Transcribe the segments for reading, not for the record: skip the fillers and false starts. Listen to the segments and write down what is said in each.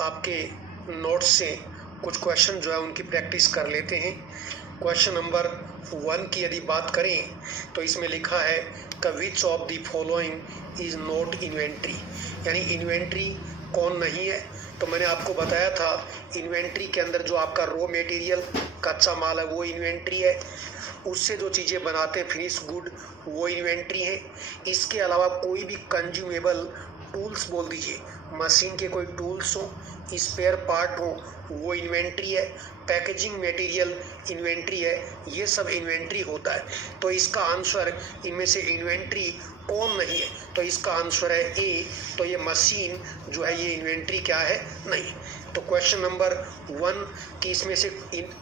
आपके नोट्स से कुछ क्वेश्चन जो है उनकी प्रैक्टिस कर लेते हैं। क्वेश्चन नंबर 1 की यदि बात करें तो इसमें लिखा है कि which of the following is not inventory, यानी इन्वेंट्री कौन नहीं है। तो मैंने आपको बताया था इन्वेंट्री के अंदर जो आपका रॉ मटेरियल कच्चा माल है वो इन्वेंट्री है, उससे जो चीज़ें बनाते हैं फिनिश गुड वो इन्वेंट्री है। इसके अलावा कोई भी कंज्यूमेबल टूल्स बोल दीजिए, मशीन के कोई टूल्स हो, स्पेयर पार्ट हो, वो इन्वेंट्री है। पैकेजिंग मटेरियल इन्वेंट्री है, ये सब इन्वेंट्री होता है। तो इसका आंसर इनमें से इन्वेंट्री कौन नहीं है, तो इसका आंसर है ए। तो ये मशीन जो है ये इन्वेंट्री क्या है, नहीं। तो क्वेश्चन नंबर 1 कि इसमें से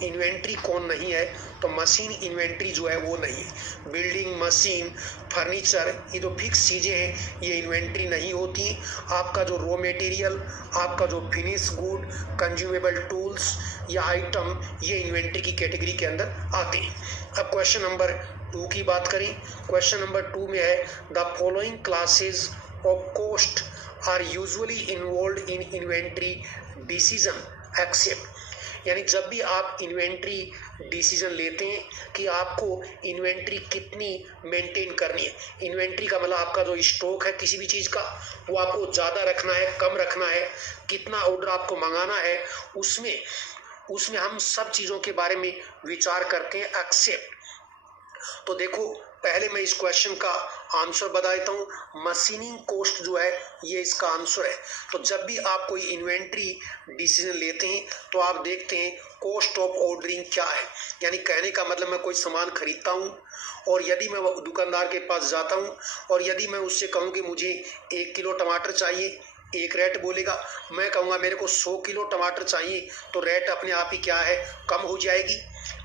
इन्वेंट्री कौन नहीं है, तो मशीन इन्वेंट्री जो है वो नहीं है। बिल्डिंग, मशीन, फर्नीचर, ये जो फिक्स चीज़ें हैं ये इन्वेंट्री नहीं होती। आपका जो रॉ मटेरियल, आपका जो फिनिश गुड, कंज्यूमेबल टूल्स या आइटम, ये इन्वेंट्री की कैटेगरी के अंदर आते हैं। अब क्वेश्चन नंबर 2 की बात करें। क्वेश्चन नंबर 2 में है the following classes of cost are usually involve in inventory decision except, यानी जब भी आप इन्वेंट्री डिसीजन लेते हैं कि आपको इन्वेंट्री कितनी मेंटेन करनी है। इन्वेंट्री का मतलब आपका जो स्टॉक है किसी भी चीज़ का, वो आपको ज़्यादा रखना है, कम रखना है, कितना ऑर्डर आपको मंगाना है, उसमें हम सब चीज़ों के बारे में विचार करते हैं एक्सेप्ट। तो देखो पहले मैं इस क्वेश्चन का आंसर बता देता हूँ। मशीनिंग कॉस्ट जो है ये इसका आंसर है। तो जब भी आप कोई इन्वेंट्री डिसीजन लेते हैं तो आप देखते हैं कॉस्ट ऑफ ऑर्डरिंग क्या है, यानी कहने का मतलब मैं कोई सामान खरीदता हूँ और यदि मैं दुकानदार के पास जाता हूँ और यदि मैं उससे कहूँ कि मुझे 1 किलो टमाटर चाहिए, एक रेट बोलेगा। मैं कहूँगा मेरे को 100 किलो टमाटर चाहिए, तो रेट अपने आप ही क्या है, कम हो जाएगी।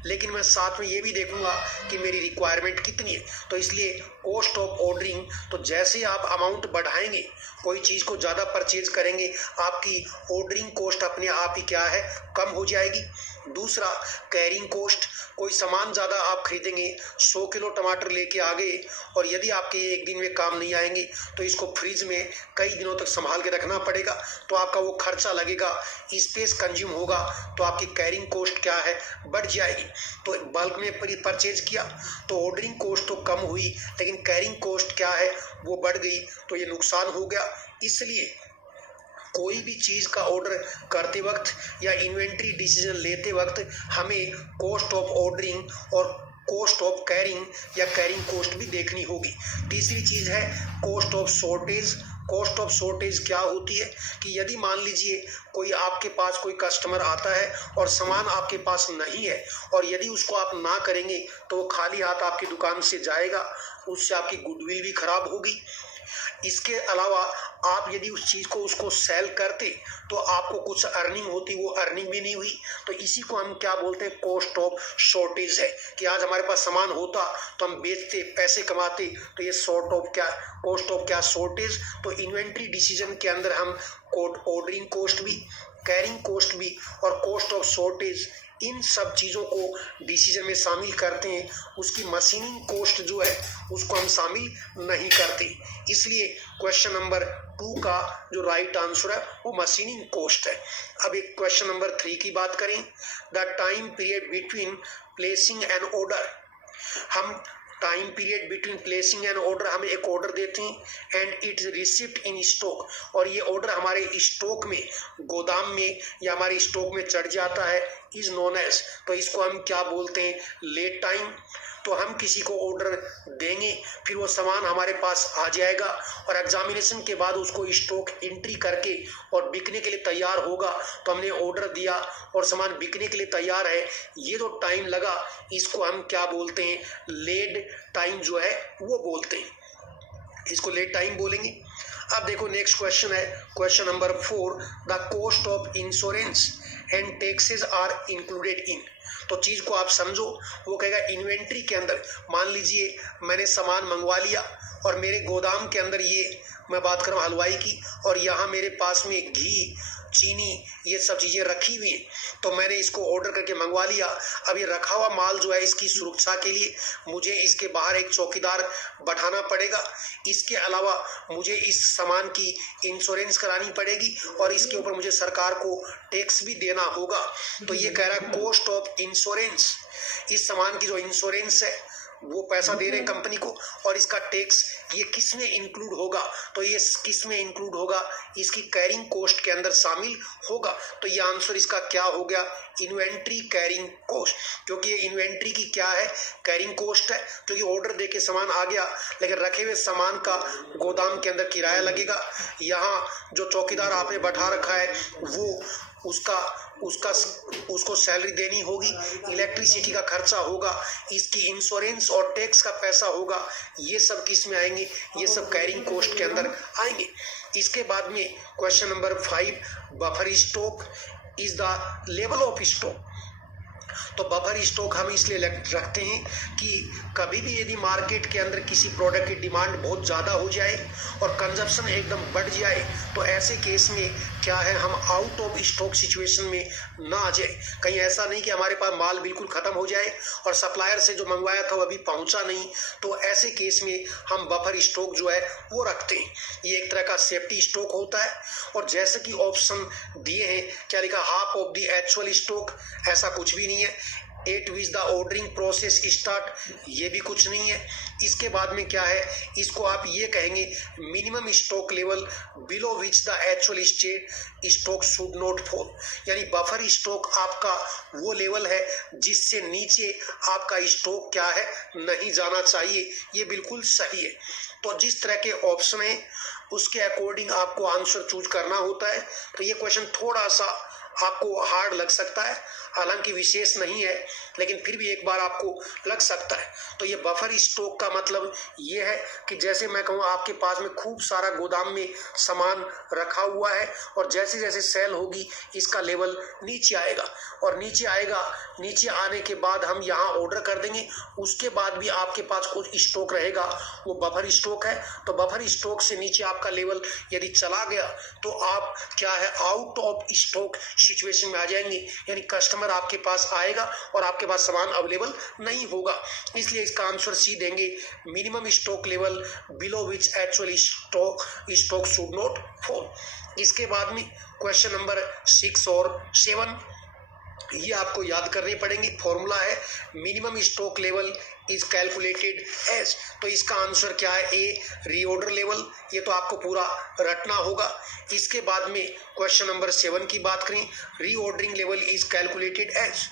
लेकिन मैं साथ में ये भी देखूंगा कि मेरी रिक्वायरमेंट कितनी है। तो इसलिए कॉस्ट ऑफ ऑर्डरिंग, तो जैसे आप अमाउंट बढ़ाएंगे, कोई चीज़ को ज़्यादा परचेज करेंगे, आपकी ऑर्डरिंग कॉस्ट अपने आप ही क्या है, कम हो जाएगी। दूसरा कैरिंग कॉस्ट, कोई सामान ज़्यादा आप खरीदेंगे, 100 किलो टमाटर लेके आ गए और यदि आपके एक दिन में काम नहीं आएंगे तो इसको फ्रिज में कई दिनों तक संभाल के रखना पड़ेगा, तो आपका वो खर्चा लगेगा, स्पेस कंज्यूम होगा, तो आपकी कैरिंग कॉस्ट क्या है, बढ़ जाएगी। तो बल्क में परचेज किया तो ऑर्डरिंग कॉस्ट तो कम हुई, लेकिन कैरिंग कॉस्ट क्या है, वो बढ़ गई, तो ये नुकसान हो गया। इसलिए कोई भी चीज़ का ऑर्डर करते वक्त या इन्वेंट्री डिसीजन लेते वक्त हमें कॉस्ट ऑफ ऑर्डरिंग और कॉस्ट ऑफ कैरिंग या कैरिंग कॉस्ट भी देखनी होगी। तीसरी चीज़ है cost of shortage. Cost of shortage क्या होती है कि यदि मान लीजिए कोई आपके पास कोई कस्टमर आता है और सामान आपके पास नहीं है और यदि उसको आप ना करेंगे तो वो खाली हाथ आपकी दुकान से जाएगा, उससे आपकी गुडविल भी खराब होगी। इसके अलावा आप यदि उस चीज़ को उसको सेल करते तो आपको कुछ अर्निंग होती, वो अर्निंग भी नहीं हुई। तो इसी को हम क्या बोलते हैं, कॉस्ट ऑफ शॉर्टेज है कि आज हमारे पास सामान होता तो हम बेचते, पैसे कमाते, तो ये कॉस्ट ऑफ क्या, शॉर्टेज। तो इन्वेंट्री डिसीजन के अंदर हम ऑर्डरिंग कॉस्ट भी, कैरिंग कॉस्ट भी और कॉस्ट ऑफ शॉर्टेज, इन सब चीज़ों को डिसीजन में शामिल करते हैं। उसकी मशीनिंग कॉस्ट जो है उसको हम शामिल नहीं करते। इसलिए क्वेश्चन नंबर 2 का जो राइट आंसर है वो मशीनिंग कॉस्ट है। अब एक क्वेश्चन नंबर 3 की बात करें। The time period between placing an order, हम time period between placing an order, हम एक ऑर्डर देते हैं and its receipt in stock, और ये ऑर्डर हमारे स्टॉक में, गोदाम में या हमारे स्टॉक में चढ़ जाता है, इज नोन एज, तो इसको हम क्या बोलते हैं, लेट टाइम। तो हम किसी को ऑर्डर देंगे, फिर वो सामान हमारे पास आ जाएगा और एग्जामिनेशन के बाद उसको स्टॉक एंट्री करके और बिकने के लिए तैयार होगा। तो हमने ऑर्डर दिया और सामान बिकने के लिए तैयार है, ये जो टाइम लगा इसको हम क्या बोलते हैं, लेड टाइम जो है वो बोलते हैं, इसको लेड टाइम बोलेंगे। अब देखो नेक्स्ट क्वेश्चन है, question number 4, the cost of insurance and taxes are included in. तो चीज को आप समझो, वो कहेगा इन्वेंट्री के अंदर, मान लीजिए मैंने सामान मंगवा लिया और मेरे गोदाम के अंदर, ये मैं बात कर रहा हूँ हलवाई की, और यहाँ मेरे पास में घी चीनी, ये सब चीज़ें रखी हुई हैं, तो मैंने इसको ऑर्डर करके मंगवा लिया। अब ये रखा हुआ माल जो है, इसकी सुरक्षा के लिए मुझे इसके बाहर एक चौकीदार बैठाना पड़ेगा। इसके अलावा मुझे इस सामान की इंश्योरेंस करानी पड़ेगी और इसके ऊपर मुझे सरकार को टैक्स भी देना होगा। तो ये कह रहा है कॉस्ट ऑफ इंश्योरेंस, इस सामान की जो इंश्योरेंस है वो पैसा दे रहे हैं कंपनी को, और इसका टैक्स ये किस में इंक्लूड होगा, तो ये किस में इंक्लूड होगा, इसकी कैरिंग कॉस्ट के अंदर शामिल होगा। तो ये आंसर इसका क्या हो गया, इन्वेंट्री कैरिंग कॉस्ट, क्योंकि ये इन्वेंट्री की क्या है, कैरिंग कॉस्ट है, क्योंकि ऑर्डर देके सामान आ गया लेकिन रखे हुए सामान का गोदाम के अंदर किराया लगेगा। यहाँ जो चौकीदार आपने बैठा रखा है वो उसको सैलरी देनी होगी, इलेक्ट्रिसिटी का खर्चा होगा, इसकी इंश्योरेंस और टैक्स का पैसा होगा। ये सब किस में आएंगे, ये सब कैरिंग कॉस्ट के अंदर आएंगे। इसके बाद में question number 5, buffer stock is the level of stock. तो बफर स्टॉक हम इसलिए रखते हैं कि कभी भी यदि मार्केट के अंदर किसी प्रोडक्ट की डिमांड बहुत ज़्यादा हो जाए और कंजप्शन एकदम बढ़ जाए, तो ऐसे केस में क्या है, हम आउट ऑफ स्टॉक सिचुएशन में ना आ जाए। कहीं ऐसा नहीं कि हमारे पास माल बिल्कुल ख़त्म हो जाए और सप्लायर से जो मंगवाया था वो अभी पहुंचा नहीं, तो ऐसे केस में हम बफर स्टॉक जो है वो रखते हैं। ये एक तरह का सेफ्टी स्टॉक होता है। और जैसे कि ऑप्शन दिए हैं, क्या लिखा, half of the actual stock, ऐसा कुछ भी नहीं है। 8 which the ordering process start, ये भी कुछ नहीं है। इसके बाद में क्या है, इसको आप ये कहेंगे minimum stock level below which the actual stock should not fall, यानी बफर स्टॉक आपका वो लेवल है जिससे नीचे आपका स्टॉक क्या है, नहीं जाना चाहिए। ये बिल्कुल सही है। तो जिस तरह के ऑप्शन है उसके अकॉर्डिंग आपको आंसर चूज करना होता है। तो ये क्वेश्चन थोड़ा सा आपको हार्ड लग सकता है, हालांकि विशेष नहीं है, लेकिन फिर भी एक बार आपको लग सकता है। तो ये बफर स्टॉक का मतलब ये है कि जैसे मैं कहूँ आपके पास में खूब सारा गोदाम में सामान रखा हुआ है और जैसे जैसे सेल होगी इसका लेवल नीचे आएगा, और नीचे आएगा, नीचे आने के बाद हम यहाँ ऑर्डर कर देंगे, उसके बाद भी आपके पास कुछ स्टॉक रहेगा, वो बफर स्टॉक है। तो बफर स्टॉक से नीचे आपका लेवल यदि चला गया तो आप क्या है, आउट ऑफ स्टॉक सिचुएशन में आ जाएंगे, यानी कस्टमर आपके पास आएगा और आपके पास सामान अवेलेबल नहीं होगा। इसलिए इसका आंसर सी देंगे, minimum stock level below which actual stock should not fall. इसके बाद में क्वेश्चन नंबर 6 और 7 ये आपको याद करने पड़ेंगे। फॉर्मूला है minimum stock level is calculated as, तो इसका आंसर क्या है, ए रीऑर्डर लेवल, ये तो आपको पूरा रटना होगा। इसके बाद में क्वेश्चन नंबर 7 की बात करें, reordering level is calculated as.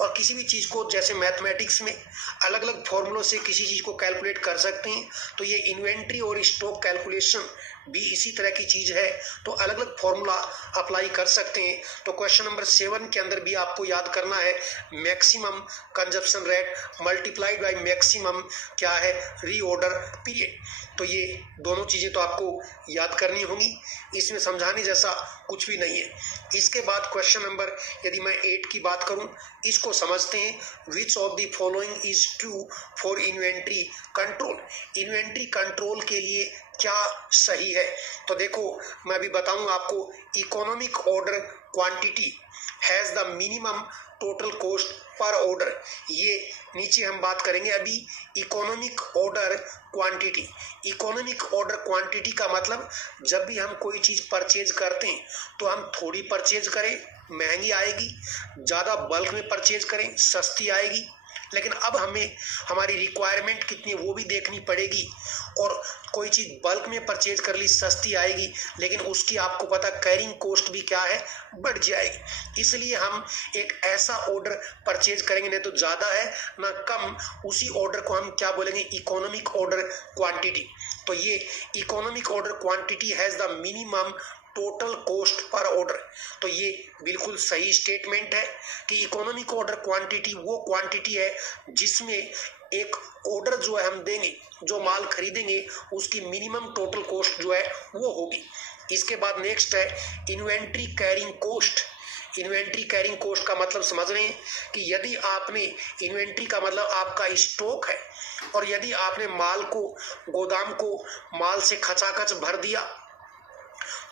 और किसी भी चीज़ को जैसे मैथमेटिक्स में अलग अलग फॉर्मूलों से किसी चीज़ को कैलकुलेट कर सकते हैं, तो ये इन्वेंट्री और स्टॉक कैलकुलेशन भी इसी तरह की चीज़ है, तो अलग अलग फॉर्मूला अप्लाई कर सकते हैं। तो क्वेश्चन नंबर 7 के अंदर भी आपको याद करना है maximum consumption rate multiplied by maximum क्या है, रीऑर्डर पीरियड। तो ये दोनों चीज़ें तो आपको याद करनी होंगी, इसमें समझाने जैसा कुछ भी नहीं है। इसके बाद क्वेश्चन नंबर यदि मैं 8 की बात करूं, इसको समझते हैं, which of the following is true for inventory control. Inventory control के लिए क्या सही है, तो देखो मैं अभी बताऊं आपको, economic order quantity has the minimum total cost per order. ये नीचे हम बात करेंगे अभी economic order quantity. Economic order quantity का मतलब जब भी हम कोई चीज़ परचेज करते हैं तो हम थोड़ी परचेज करें महंगी आएगी, ज़्यादा बल्क में परचेज करें सस्ती आएगी। लेकिन अब हमें हमारी रिक्वायरमेंट कितनी है वो भी देखनी पड़ेगी, और कोई चीज़ बल्क में परचेज कर ली सस्ती आएगी, लेकिन उसकी आपको पता कैरिंग कॉस्ट भी क्या है, बढ़ जाएगी। इसलिए हम एक ऐसा ऑर्डर परचेज करेंगे, नहीं तो ज़्यादा है ना कम, उसी ऑर्डर को हम क्या बोलेंगे, इकोनॉमिक ऑर्डर क्वांटिटी। तो ये economic order quantity has the minimum total cost per order. तो ये बिल्कुल सही स्टेटमेंट है कि इकोनॉमिक ऑर्डर क्वांटिटी वो क्वांटिटी है जिसमें एक ऑर्डर जो है हम देंगे, जो माल खरीदेंगे उसकी मिनिमम टोटल कॉस्ट जो है वो होगी। इसके बाद नेक्स्ट है inventory carrying cost. Inventory carrying cost का मतलब समझ रहे हैं कि यदि आपने इन्वेंट्री का मतलब आपका स्टॉक है, और यदि आपने माल को गोदाम को माल से खचाखच भर दिया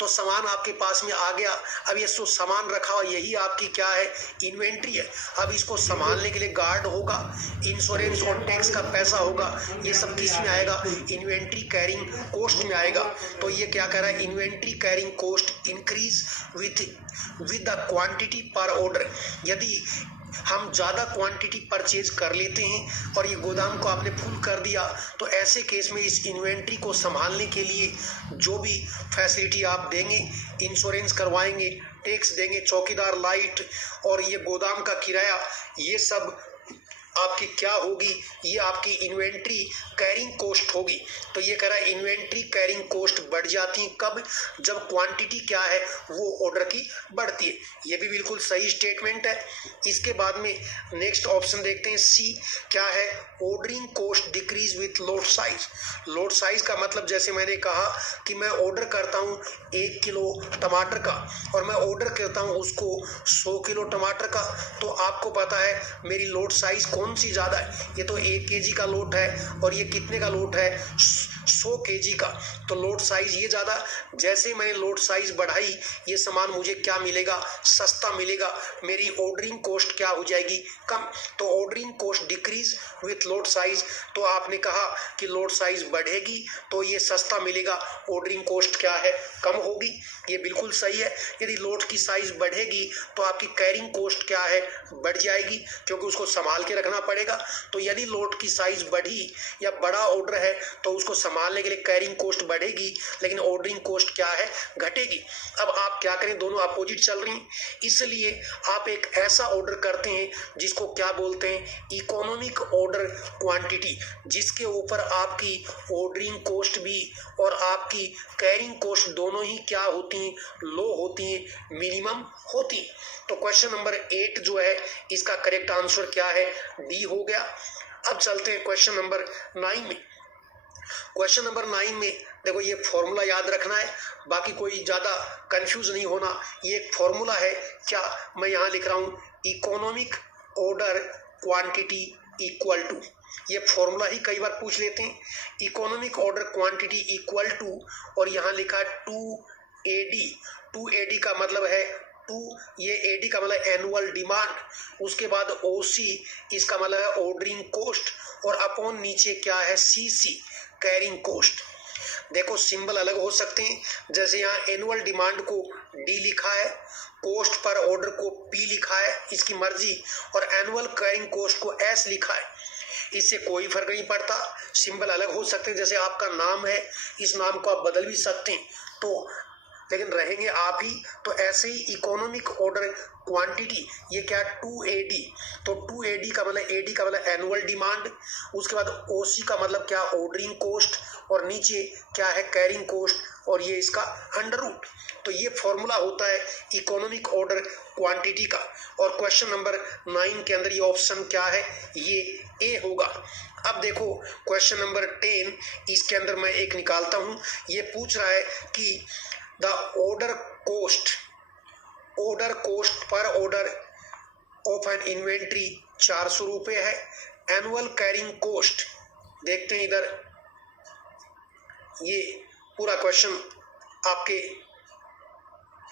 तो सामान आपके पास में आ गया। अब ये जो सामान रखा हुआ यही आपकी क्या है, इन्वेंट्री है। अब इसको संभालने के लिए गार्ड होगा, इंश्योरेंस और टैक्स का पैसा होगा, ये सब किस में आएगा, इन्वेंट्री कैरिंग कॉस्ट में आएगा। तो ये क्या कह रहा है, inventory carrying cost increase with the quantity पर ऑर्डर। यदि हम ज़्यादा क्वांटिटी परचेज कर लेते हैं और ये गोदाम को आपने फुल कर दिया, तो ऐसे केस में इस इन्वेंट्री को संभालने के लिए जो भी फैसिलिटी आप देंगे, इंश्योरेंस करवाएंगे, टैक्स देंगे, चौकीदार, लाइट और ये गोदाम का किराया, ये सब आपकी क्या होगी, ये आपकी इन्वेंट्री कैरिंग कॉस्ट होगी। तो ये कह रहा है इन्वेंट्री कैरिंग कॉस्ट बढ़ जाती है कब, जब क्वांटिटी क्या है वो ऑर्डर की बढ़ती है। ये भी बिल्कुल सही स्टेटमेंट है। इसके बाद में नेक्स्ट ऑप्शन देखते हैं, सी क्या है, ordering cost decrease with load size. Load size का मतलब जैसे मैंने कहा कि मैं ऑर्डर करता हूँ 1 किलो टमाटर का और मैं ऑर्डर करता हूँ उसको 100 किलो टमाटर का, तो आपको पता है मेरी लोड साइज कौन सी ज़्यादा है, ये तो 1 केजी का लोट है और ये कितने का लोट है, 100 केजी का। तो लोड साइज ये ज़्यादा, जैसे मैंने लोड साइज बढ़ाई ये सामान मुझे क्या मिलेगा, सस्ता मिलेगा, मेरी ऑर्डरिंग कॉस्ट क्या हो जाएगी, कम। तो ordering cost decrease with load size. तो आपने कहा कि लोड साइज बढ़ेगी तो ये सस्ता मिलेगा, ऑर्डरिंग कॉस्ट क्या है, कम होगी। ये बिल्कुल सही है। यदि लोड की साइज बढ़ेगी तो आपकी कैरिंग कॉस्ट क्या है, बढ़ जाएगी, क्योंकि उसको संभाल के रखना पड़ेगा। तो यदि लोड की साइज बढ़ी या बड़ा ऑर्डर है तो उसको संभालने के लिए कैरिंग कॉस्ट बढ़ेगी, लेकिन ऑर्डरिंग कॉस्ट क्या है, घटेगी। अब आप क्या करें, दोनों अपोजिट चल रही हैं, इसलिए आप एक ऐसा ऑर्डर करते हैं जिसको क्या बोलते हैं, इकोनॉमिक ऑर्डर क्वांटिटी, जिसके ऊपर आपकी ऑर्डरिंग कॉस्ट भी और आपकी कैरिंग कॉस्ट दोनों ही क्या होती हैं, लो होती हैं, मिनिमम होती हैं। तो क्वेश्चन नंबर 8 जो है इसका करेक्ट आंसर क्या है, डी हो गया। अब चलते हैं क्वेश्चन नंबर 9 में। क्वेश्चन नंबर 9 में देखो ये फॉर्मूला याद रखना है, बाकी कोई ज़्यादा कंफ्यूज नहीं होना। ये एक फॉर्मूला है, क्या मैं यहाँ लिख रहा हूँ, economic order quantity equal to, ये फॉर्मूला ही कई बार पूछ लेते हैं, economic order quantity equal to, और यहाँ लिखा है 2AD। 2AD का मतलब है 2, ये AD का मतलब एनुअल डिमांड, उसके बाद OC इसका मतलब है ऑर्डरिंग कॉस्ट, और अपॉन नीचे क्या है, CC कैरिंग कॉस्ट। देखो सिंबल अलग हो सकते हैं, जैसे यहाँ एनुअल डिमांड को D लिखा है, कॉस्ट पर ऑर्डर को P लिखा है, इसकी मर्जी, और एनुअल कैरिंग कॉस्ट को S लिखा है। इससे कोई फर्क नहीं पड़ता, सिंबल अलग हो सकते हैं, जैसे आपका नाम है, इस नाम को आप बदल भी सकते हैं, तो लेकिन रहेंगे आप ही। तो ऐसे ही इकोनॉमिक ऑर्डर क्वांटिटी ये क्या, 2AD, तो 2AD का मतलब, AD का मतलब एनुअल डिमांड, उसके बाद OC का मतलब क्या, ऑर्डरिंग कॉस्ट, और नीचे क्या है, कैरिंग कॉस्ट, और ये इसका अंडर रूट। तो ये फॉर्मूला होता है इकोनॉमिक ऑर्डर क्वांटिटी का। और क्वेश्चन नंबर 9 के अंदर ये ऑप्शन क्या है, ये ए होगा। अब देखो क्वेश्चन नंबर 10, इसके अंदर मैं एक निकालता हूँ, ये पूछ रहा है कि द ऑर्डर कोस्ट पर ऑर्डर ऑफ एन इन्वेंट्री 400 रुपये है, एनुअल कैरिंग कॉस्ट, देखते हैं इधर, ये पूरा क्वेश्चन आपके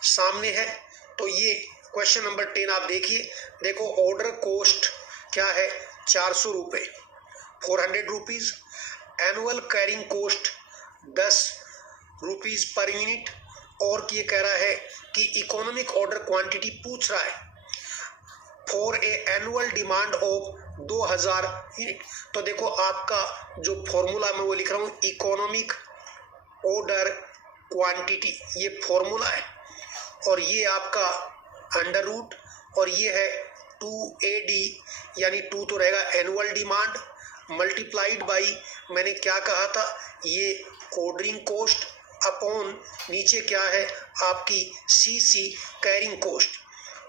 सामने है। तो ये क्वेश्चन नंबर 10 आप देखिए, देखो ऑर्डर कोस्ट क्या है, 400 रुपये, 400 rupees, annual carrying cost 10 rupees per unit, और ये कह रहा है कि इकोनॉमिक ऑर्डर क्वांटिटी पूछ रहा है for a annual demand of 2000 unit. तो देखो आपका जो फॉर्मूला मैं वो लिख रहा हूँ, इकोनॉमिक ऑर्डर क्वांटिटी, ये फॉर्मूला है, और ये आपका अंडर रूट, और ये है 2AD, यानी 2 तो रहेगा एनुअल डिमांड, मल्टीप्लाइड बाई, मैंने क्या कहा था, ये ऑर्डरिंग कॉस्ट, अपॉन नीचे क्या है आपकी CC कैरिंग कॉस्ट।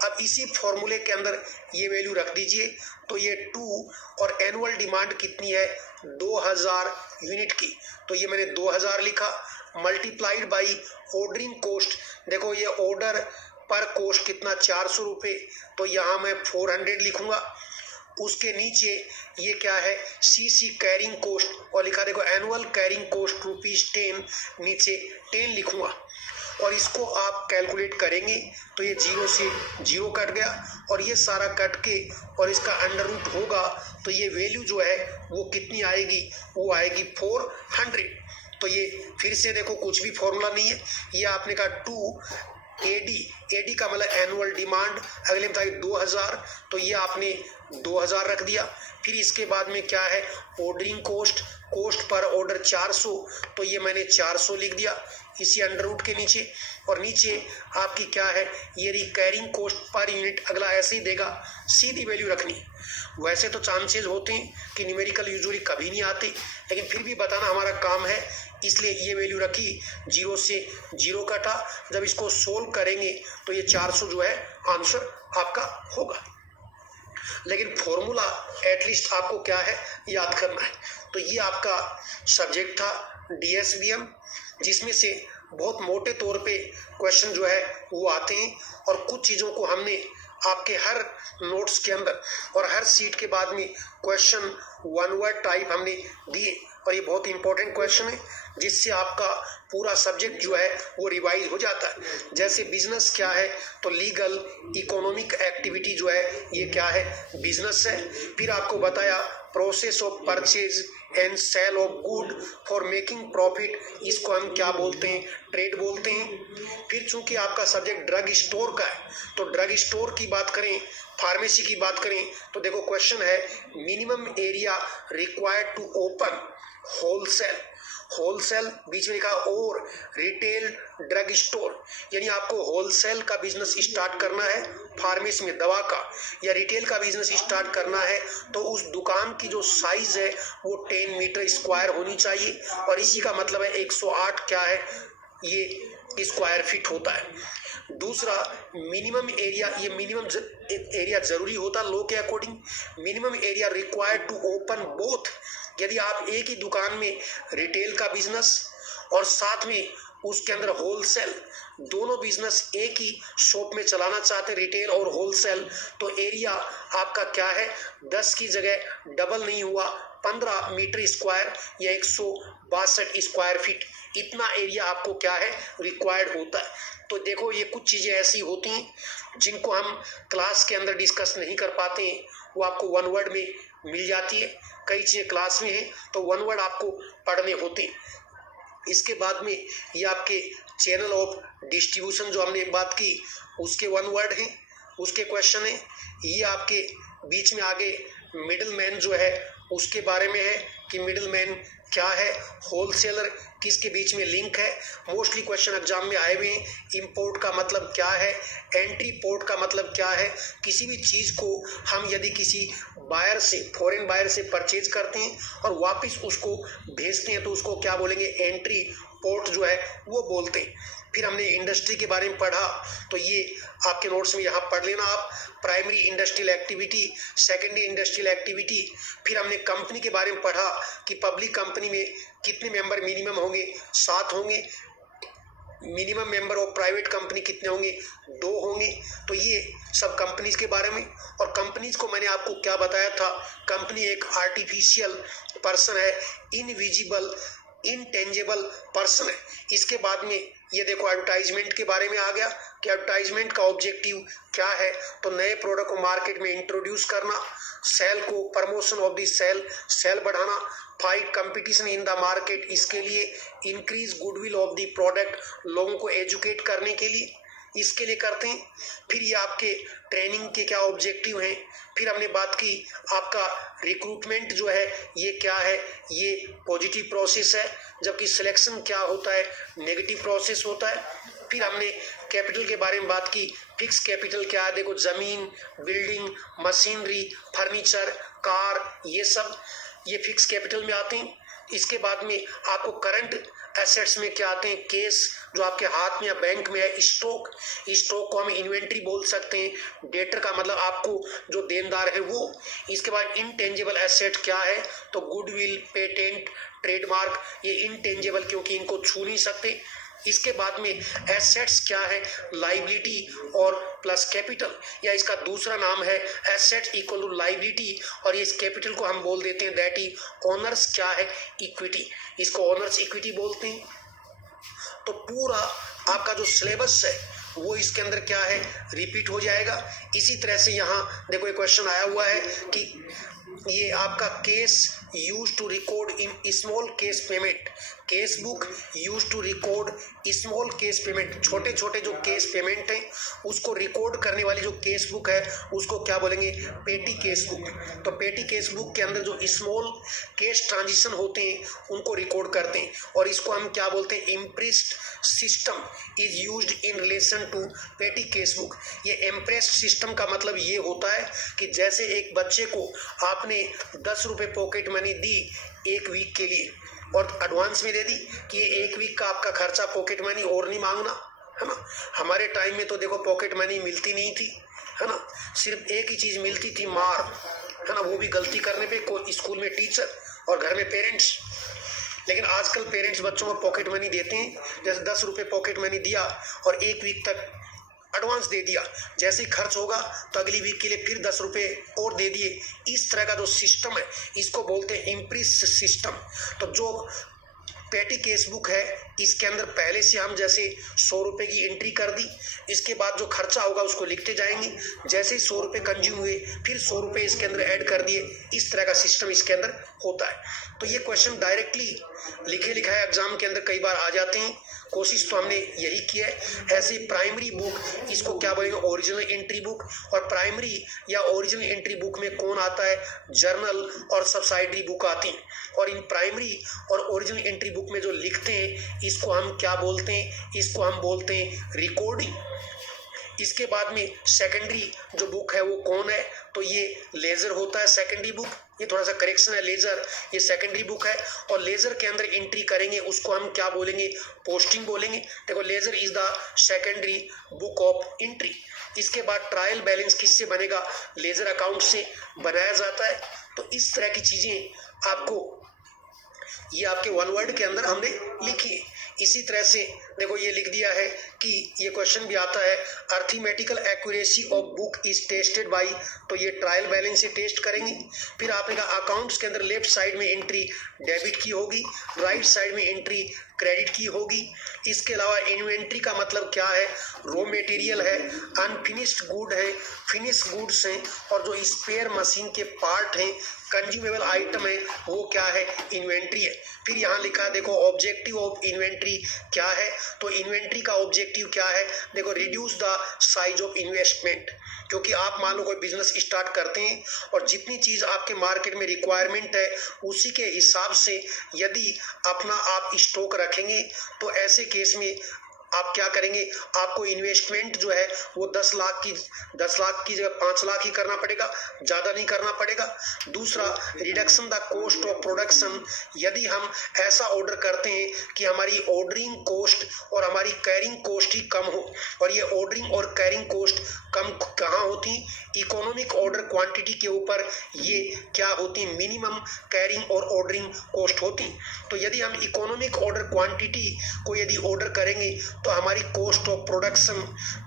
अब इसी फॉर्मूले के अंदर ये वैल्यू रख दीजिए, तो ये 2 और एनुअल डिमांड कितनी है, 2000 यूनिट की, तो ये मैंने 2000 लिखा, मल्टीप्लाइड बाई ऑर्डरिंग कॉस्ट, देखो ये ऑर्डर पर कॉस्ट कितना, 400 रुपये, तो यहाँ मैं 400 लिखूंगा, उसके नीचे ये क्या है, CC कैरिंग कॉस्ट, और लिखा देखो एनुअल कैरिंग कॉस्ट ₹10, नीचे 10 लिखूंगा। और इसको आप कैलकुलेट करेंगे तो ये 0 से 0 कट गया और ये सारा कट के और इसका अंडर रूट होगा तो ये वैल्यू जो है वो कितनी आएगी, वो आएगी 400। तो ये फिर से देखो कुछ भी फॉर्मूला नहीं है, ये आपने कहा 2 AD का मतलब एनुअल डिमांड, अगले में था 2000 तो ये आपने 2000 रख दिया। फिर इसके बाद में क्या है, ऑर्डरिंग कॉस्ट पर ऑर्डर 400 तो ये मैंने 400 लिख दिया इसी अंडर रूट के नीचे। और नीचे आपकी क्या है, ये रिकरिंग कॉस्ट पर यूनिट, अगला ऐसे ही देगा, सीधी वैल्यू रखनी। वैसे तो चांसेस होते हैं कि न्यूमेरिकल यूजुअली कभी नहीं आते, लेकिन फिर भी बताना हमारा काम है, इसलिए ये वैल्यू रखी, 0 से 0 कटा। जब इसको सोल्व करेंगे तो ये 400 जो है आंसर आपका होगा। लेकिन फॉर्मूला एटलीस्ट आपको क्या है, याद करना है। तो ये आपका सब्जेक्ट था DSBM, जिसमें से बहुत मोटे तौर पे क्वेश्चन जो है वो आते हैं और कुछ चीज़ों को हमने आपके हर नोट्स के अंदर और हर सीट के बाद में क्वेश्चन 1 वर्ड टाइप हमने दिए और ये बहुत इंपॉर्टेंट क्वेश्चन है जिससे आपका पूरा सब्जेक्ट जो है वो रिवाइज हो जाता है। जैसे बिजनेस क्या है, तो लीगल इकोनॉमिक एक्टिविटी जो है ये क्या है, बिजनेस है। फिर आपको बताया process of purchase and sale of good for making profit, इसको हम क्या बोलते हैं, ट्रेड बोलते हैं। फिर चूंकि आपका सब्जेक्ट ड्रग स्टोर का है तो ड्रग स्टोर की बात करें, फार्मेसी की बात करें तो देखो क्वेश्चन है minimum area required to open wholesale बीच में लिखा और रिटेल ड्रग स्टोर, यानी आपको होलसेल का बिजनेस स्टार्ट करना है फार्मेसी में दवा का, या रिटेल का बिजनेस स्टार्ट करना है तो उस दुकान की जो साइज है वो 10 मीटर स्क्वायर होनी चाहिए और इसी का मतलब है 108 क्या है, ये स्क्वायर फीट होता है। दूसरा मिनिमम एरिया, ये मिनिमम एरिया जरूरी होता लॉ के according. Minimum area required to open both, यदि आप एक ही दुकान में रिटेल का बिजनेस और साथ में उसके अंदर होलसेल, दोनों बिजनेस एक ही शॉप में चलाना चाहते, रिटेल और होलसेल, तो एरिया आपका क्या है, 10 की जगह डबल नहीं हुआ 15 मीटर स्क्वायर या 162 स्क्वायर फीट, इतना एरिया आपको क्या है रिक्वायर्ड होता है। तो देखो ये कुछ चीज़ें ऐसी होती हैं जिनको हम क्लास के अंदर डिस्कस नहीं कर पाते हैं, वो आपको 1 वर्ड में मिल जाती है। कई चीज़ें क्लास में हैं तो 1 वर्ड आपको पढ़ने होते हैं। इसके बाद में ये आपके चैनल ऑफ डिस्ट्रीब्यूशन जो हमने बात की उसके 1 वर्ड हैं, उसके क्वेश्चन हैं। ये आपके बीच में आगे मिडिल मैन जो है उसके बारे में है कि मिडिल मैन क्या है, होलसेलर किसके बीच में लिंक है, मोस्टली क्वेश्चन एग्जाम में आए हुए हैं। इंपोर्ट का मतलब क्या है, एंट्री पोर्ट का मतलब क्या है, किसी भी चीज़ को हम यदि किसी बायर से, फॉरेन बायर से परचेज करते हैं और वापस उसको भेजते हैं तो उसको क्या बोलेंगे, एंट्री पोर्ट जो है वो बोलते हैं। फिर हमने इंडस्ट्री के बारे में पढ़ा तो ये आपके नोट्स में यहाँ पढ़ लेना आप, primary industrial activity, secondary industrial activity. फिर हमने कंपनी के बारे में पढ़ा कि पब्लिक कंपनी में कितने मेंबर मिनिमम होंगे, 7 होंगे। Minimum member of private company कितने होंगे, 2 होंगे। तो ये सब कंपनीज के बारे में। और कंपनीज को मैंने आपको क्या बताया था, कंपनी एक आर्टिफिशियल पर्सन है, इनविजिबल इनटेंजिबल पर्सन है। इसके बाद में ये देखो एडवर्टाइजमेंट के बारे में आ गया कि एडवर्टाइजमेंट का ऑब्जेक्टिव क्या है, तो नए प्रोडक्ट को मार्केट में इंट्रोड्यूस करना, सेल को, प्रमोशन ऑफ द सेल बढ़ाना, fight competition in the market, इसके लिए increase goodwill of the product, लोगों को एजुकेट करने के लिए इसके लिए करते हैं। फिर ये आपके ट्रेनिंग के क्या ऑब्जेक्टिव हैं। फिर हमने बात की आपका रिक्रूटमेंट जो है ये क्या है, ये पॉजिटिव प्रोसेस है, जबकि सिलेक्शन क्या होता है, नेगेटिव प्रोसेस होता है। फिर हमने कैपिटल के बारे में बात की, फिक्स कैपिटल क्या है, देखो जमीन, बिल्डिंग, मशीनरी, फर्नीचर, कार, ये सब ये फिक्स कैपिटल में आते हैं। इसके बाद में आपको करंट एसेट्स में क्या आते हैं, केस जो आपके हाथ में या बैंक में है, स्टॉक को हम इन्वेंट्री बोल सकते हैं, डेटर का मतलब आपको जो देनदार है वो। इसके बाद इनटेंजिबल एसेट क्या है, तो गुडविल, पेटेंट, ट्रेडमार्क, ये इनटेंजिबल क्योंकि इनको छू नहीं सकते। इसके बाद में एसेट्स क्या है, लाइबिलिटी और प्लस कैपिटल, या इसका दूसरा नाम है एसेट्स इक्वल टू लाइबिलिटी, और इस कैपिटल को हम बोल देते हैं दैट इज ऑनर्स क्या है, इक्विटी, इसको ऑनर्स इक्विटी बोलते हैं। तो पूरा आपका जो सिलेबस है वो इसके अंदर क्या है, रिपीट हो जाएगा। इसी तरह से यहाँ देखो एक क्वेश्चन आया हुआ है कि ये आपका cash use to record in small cash payment, cash book use to record small cash payment, छोटे छोटे जो केस पेमेंट हैं उसको रिकॉर्ड करने वाली जो केस बुक है उसको क्या बोलेंगे, पेटी केस बुक। तो पेटी केस बुक के अंदर जो स्मॉल केस ट्रांजिशन होते हैं उनको रिकॉर्ड करते हैं और इसको हम क्या बोलते हैं, imprest system is used in relation to petty cash book. ये इम्प्रेस्ड सिस्टम का मतलब ये होता है कि जैसे एक बच्चे को आपने 10 रुपये पॉकेट मनी दी एक वीक के लिए और एडवांस में दे दी कि ये एक वीक का आपका खर्चा पॉकेट मनी और नहीं मांगना, है ना। हमारे टाइम में तो देखो पॉकेट मनी मिलती नहीं थी, है ना, सिर्फ एक ही चीज़ मिलती थी, मार, है ना, वो भी गलती करने पे, कोई स्कूल में टीचर और घर में पेरेंट्स। लेकिन आजकल पेरेंट्स बच्चों को पॉकेट मनी देते हैं, जैसे 10 रुपये पॉकेट मनी दिया और एक वीक तक एडवांस दे दिया, जैसे ही खर्च होगा तो अगली वीक के लिए फिर 10 रुपये और दे दिए। इस तरह का जो सिस्टम है इसको बोलते हैं इम्प्रेस्ड सिस्टम। तो जो पेटी केस बुक है इसके अंदर पहले से हम जैसे 100 रुपये की एंट्री कर दी, इसके बाद जो खर्चा होगा उसको लिखते जाएंगे, जैसे ही 100 रुपये कंज्यूम हुए फिर 100 रुपये इसके अंदर ऐड कर दिए। इस तरह का सिस्टम इसके अंदर होता है। तो ये क्वेश्चन डायरेक्टली लिखे लिखा है एग्जाम के अंदर कई बार आ जाते हैं, कोशिश तो हमने यही की है। ऐसे प्राइमरी बुक इसको क्या बोलेंगे, ओरिजिनल एंट्री बुक। और प्राइमरी या ओरिजिनल एंट्री बुक में कौन आता है, जर्नल और सब्सिडरी बुक आती हैं। और इन प्राइमरी और ओरिजिनल एंट्री बुक में जो लिखते हैं इसको हम क्या बोलते हैं, इसको हम बोलते हैं रिकॉर्डिंग। इसके बाद में सेकेंडरी जो बुक है वो कौन है, तो ये लेजर होता है सेकेंडरी बुक। ये थोड़ा सा करेक्शन है, लेजर ये सेकेंडरी बुक है और लेजर के अंदर एंट्री करेंगे उसको हम क्या बोलेंगे, पोस्टिंग बोलेंगे। देखो ledger is the secondary book of entry. इसके बाद ट्रायल बैलेंस किससे बनेगा, लेजर अकाउंट से बनाया जाता है। तो इस तरह की चीजें आपको ये आपके वन वर्ड के अंदर हमने लिखी है। इसी तरह से देखो ये लिख दिया है कि ये क्वेश्चन भी आता है, arithmetical accuracy of book is tested by, तो ये ट्रायल बैलेंस से टेस्ट करेंगे। फिर आपने कहा अकाउंट्स के अंदर लेफ्ट साइड में एंट्री डेबिट की होगी, राइट साइड में एंट्री क्रेडिट की होगी। इसके अलावा इन्वेंट्री का मतलब क्या है, रॉ मटेरियल है, अनफिनिश्ड गुड है, फिनिश गुड्स हैं और जो स्पेयर मशीन के पार्ट हैं, कंज्यूमेबल आइटम है, वो क्या है, इन्वेंट्री है। फिर यहाँ लिखा है देखो ऑब्जेक्टिव ऑफ इन्वेंट्री क्या है, तो इन्वेंट्री का ऑब्जेक्टिव क्या है, देखो reduce the size of investment. क्योंकि आप मान लो कोई बिजनेस स्टार्ट करते हैं और जितनी चीज़ आपके मार्केट में रिक्वायरमेंट है उसी के हिसाब से यदि अपना आप स्टॉक रखेंगे तो ऐसे केस में आप क्या करेंगे, आपको इन्वेस्टमेंट जो है वो 10 लाख की जगह 5 लाख ही करना पड़ेगा, ज़्यादा नहीं करना पड़ेगा। दूसरा, reduction the cost of production. यदि हम ऐसा ऑर्डर करते हैं कि हमारी ऑर्डरिंग कॉस्ट और हमारी कैरिंग कॉस्ट ही कम हो, और ये ऑर्डरिंग और कैरिंग कॉस्ट कम कहाँ होती, इकोनॉमिक ऑर्डर क्वांटिटी के ऊपर ये क्या होती, मिनिमम कैरिंग और ऑर्डरिंग कॉस्ट होती। तो यदि हम इकोनॉमिक ऑर्डर क्वांटिटी को यदि ऑर्डर करेंगे तो हमारी कॉस्ट ऑफ प्रोडक्शन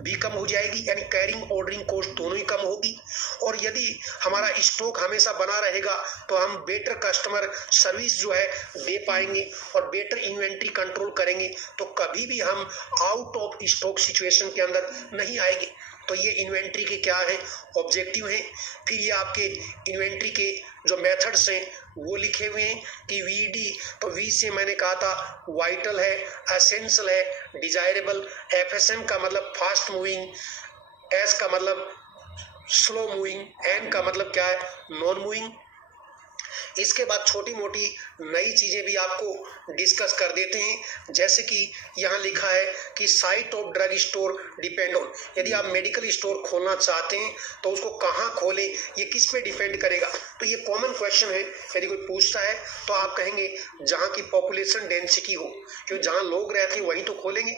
भी कम हो जाएगी, यानी कैरिंग ऑर्डरिंग कॉस्ट दोनों ही कम होगी। और यदि हमारा स्टॉक हमेशा बना रहेगा तो हम बेटर कस्टमर सर्विस जो है दे पाएंगे और बेटर इन्वेंट्री कंट्रोल करेंगे, तो कभी भी हम आउट ऑफ स्टॉक सिचुएशन के अंदर नहीं आएंगे। तो ये इन्वेंट्री के क्या है, ऑब्जेक्टिव हैं। फिर ये आपके इन्वेंट्री के जो मेथड्स हैं वो लिखे हुए हैं कि वीडी, तो वी से मैंने कहा था वाइटल है, एसेंशियल है, डिजायरेबल, एफएसएम का मतलब फास्ट मूविंग, एस का मतलब स्लो मूविंग, एन का मतलब क्या है, नॉन मूविंग। इसके बाद छोटी मोटी नई चीज़ें भी आपको डिस्कस कर देते हैं, जैसे कि यहाँ लिखा है कि site of drug store depend on. यदि आप मेडिकल स्टोर खोलना चाहते हैं तो उसको कहाँ खोलें, ये किस पे डिपेंड करेगा। तो ये कॉमन क्वेश्चन है, यदि कोई पूछता है तो आप कहेंगे जहाँ की पॉपुलेशन डेंसिटी हो, क्योंकि जहाँ लोग रहते हैं वहीं तो खोलेंगे,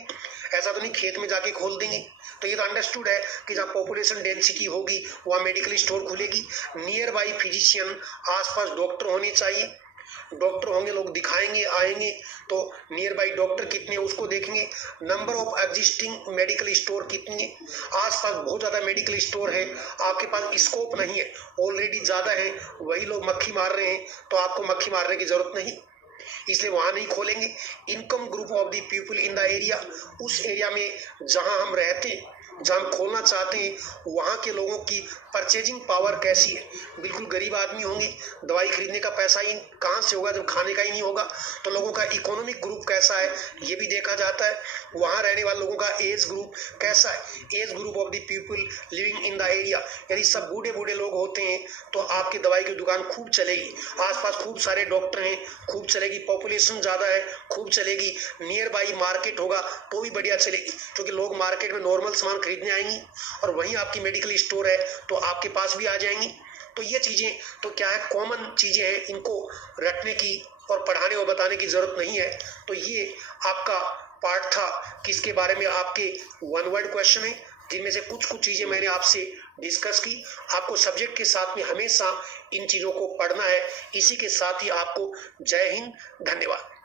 ऐसा तो नहीं खेत में जाके खोल देंगे। तो ये तो अंडरस्टूड है कि जहाँ पॉपुलेशन डेंसिटी होगी वहाँ मेडिकल स्टोर खुलेगी। नियर बाई फिजिशियन, आसपास डॉक्टर होने चाहिए, डॉक्टर होंगे, लोग दिखाएंगे आएंगे, तो नियर बाई डॉक्टर कितने हैं उसको देखेंगे। Number of existing medical store कितनी है, आसपास बहुत ज़्यादा मेडिकल स्टोर है, आपके पास स्कोप नहीं है, ऑलरेडी ज़्यादा है, वही लोग मक्खी मार रहे हैं तो आपको मक्खी मारने की ज़रूरत नहीं। इसलिए वहाँ नहीं खोलेंगे। Income group of the people in the area, उस एरिया में जहाँ हम रहते, जहाँ हम खोलना चाहते हैं, वहाँ के लोगों की परचेजिंग पावर कैसी है। बिल्कुल गरीब आदमी होंगे, दवाई खरीदने का पैसा ही कहाँ से होगा जब खाने का ही नहीं होगा। तो लोगों का इकोनॉमिक ग्रुप कैसा है ये भी देखा जाता है। वहाँ रहने वाले लोगों का एज ग्रुप कैसा है, age group of the people living in the area. यदि सब बूढ़े बूढ़े लोग होते हैं तो आपकी दवाई की दुकान खूब चलेगी, आसपास खूब सारे डॉक्टर हैं, खूब चलेगी। पॉपुलेशन ज़्यादा है, खूब चलेगी। नियर बाई मार्केट होगा तो भी बढ़िया चलेगी, क्योंकि लोग मार्केट में नॉर्मल सामान खरीदने आएंगी और वहीं आपकी मेडिकल स्टोर है तो आपके पास भी आ जाएंगी। तो ये चीज़ें तो क्या है, कॉमन चीज़ें हैं, इनको रटने की और पढ़ाने और बताने की ज़रूरत नहीं है। तो ये आपका पार्ट था किसके बारे में, आपके वन वर्ड क्वेश्चन है, जिनमें से कुछ चीज़ें मैंने आपसे डिस्कस की। आपको सब्जेक्ट के साथ में हमेशा इन चीज़ों को पढ़ना है। इसी के साथ ही आपको जय हिंद, धन्यवाद।